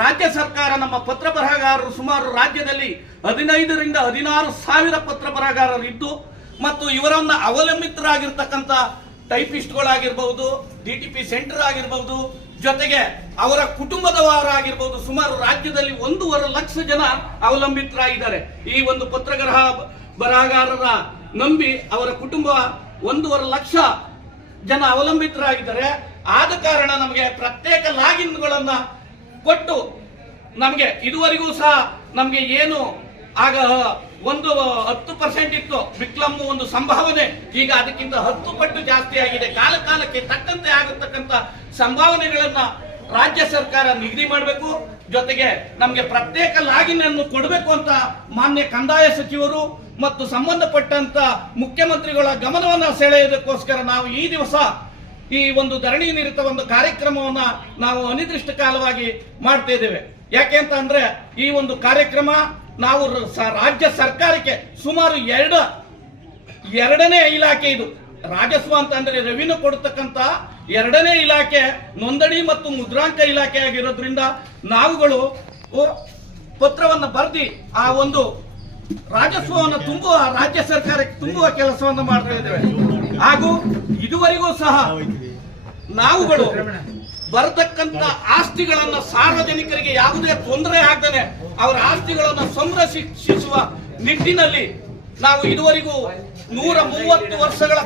ರಾಜ್ಯ ಸರ್ಕಾರ ನಮ್ಮ ಪತ್ರ ಬರಹಗಾರರು ಸುಮಾರು ರಾಜ್ಯದಲ್ಲಿ ಹದಿನೈದರಿಂದ ಹದಿನಾರು ಸಾವಿರ ಪತ್ರ ಬರಹಗಾರರು ಇದ್ದು ಮತ್ತು ಇವರನ್ನ ಅವಲಂಬಿತರಾಗಿರ್ತಕ್ಕಂಥ ಟೈಪಿಸ್ಟ್ಗಳಾಗಿರ್ಬಹುದು, ಡಿ ಟಿ ಪಿ ಸೆಂಟರ್ ಆಗಿರ್ಬಹುದು, ಜೊತೆಗೆ ಅವರ ಕುಟುಂಬದವರಾಗಿರ್ಬಹುದು, ಸುಮಾರು ರಾಜ್ಯದಲ್ಲಿ ಒಂದೂವರೆ ಲಕ್ಷ ಜನ ಅವಲಂಬಿತರಾಗಿದ್ದಾರೆ. ಈ ಒಂದು ಪತ್ರಗ್ರಹ ಬರಹಗಾರರ ನಂಬಿ ಅವರ ಕುಟುಂಬ ಒಂದೂವರೆ ಲಕ್ಷ ಜನ ಅವಲಂಬಿತರಾಗಿದ್ದಾರೆ. ಆದ ಕಾರಣ ನಮಗೆ ಪ್ರತ್ಯೇಕ ಲಾಗಿನ್ಗಳನ್ನ ಕೊಟ್ಟು ನಮಗೆ ಇದುವರೆಗೂ ಸಹ ನಮಗೆ ಏನು ಆಗ ಒಂದು ಹತ್ತು ಪರ್ಸೆಂಟ್ ಇತ್ತು ವಿಕ್ಲಮ್ ಒಂದು ಸಂಭಾವನೆ, ಈಗ ಅದಕ್ಕಿಂತ ಹತ್ತು ಪಟ್ಟು ಜಾಸ್ತಿ ಆಗಿದೆ. ಕಾಲ ಕಾಲಕ್ಕೆ ತಕ್ಕಂತೆ ಆಗತಕ್ಕಂತ ಸಂಭಾವನೆಗಳನ್ನ ರಾಜ್ಯ ಸರ್ಕಾರ ನಿಗದಿ ಮಾಡಬೇಕು. ಜೊತೆಗೆ ನಮಗೆ ಪ್ರತ್ಯೇಕ ಲಾಗಿನ್ ಅನ್ನು ಕೊಡಬೇಕು ಅಂತ ಮಾನ್ಯ ಕಂದಾಯ ಸಚಿವರು ಮತ್ತು ಸಂಬಂಧಪಟ್ಟಂತ ಮುಖ್ಯಮಂತ್ರಿಗಳ ಗಮನವನ್ನ ಸೆಳೆಯೋದಕ್ಕೋಸ್ಕರ ನಾವು ಈ ದಿವಸ ಈ ಒಂದು ಧರಣಿ ನಿರತ ಒಂದು ಕಾರ್ಯಕ್ರಮವನ್ನ ನಾವು ಅನಿರ್ದಿಷ್ಟ ಕಾಲವಾಗಿ ಮಾಡ್ತಾ ಇದ್ದೇವೆ. ಯಾಕೆ ಅಂತ ಅಂದ್ರೆ ಈ ಒಂದು ಕಾರ್ಯಕ್ರಮ ನಾವು ರಾಜ್ಯ ಸರ್ಕಾರಕ್ಕೆ ಸುಮಾರು ಎರಡು, ಎರಡನೇ ಇಲಾಖೆ ಇದು. ರಾಜಸ್ವ ಅಂತ ಅಂದ್ರೆ ರೆವಿನ್ಯೂ ಕೊಡತಕ್ಕಂತ ಎರಡನೇ ಇಲಾಖೆ, ನೋಂದಣಿ ಮತ್ತು ಮುದ್ರಾಂಕ ಇಲಾಖೆ ಆಗಿರೋದ್ರಿಂದ ನಾವುಗಳು ಪತ್ರವನ್ನು ಬರೆದಿ ಆ ಒಂದು ರಾಜಸ್ವವನ್ನು ತುಂಬುವ, ರಾಜ್ಯ ಸರ್ಕಾರಕ್ಕೆ ತುಂಬುವ ಕೆಲಸವನ್ನು ಮಾಡ್ತಾ ಇದ್ದೇವೆ. ಹಾಗೂ ಇದುವರೆಗೂ ಸಹ ನಾವುಗಳು ಬರತಕ್ಕಂತ ಆಸ್ತಿಗಳನ್ನು ಸಾರ್ವಜನಿಕರಿಗೆ ಯಾವುದೇ ತೊಂದರೆ ಆಗದೆ ಅವರ ಆಸ್ತಿಗಳನ್ನು ಸಂರಕ್ಷಿಸುವ ನಿಟ್ಟಿನಲ್ಲಿ ನಾವು ಇದುವರೆಗೂ ನೂರ ಮೂವತ್ತು ವರ್ಷಗಳ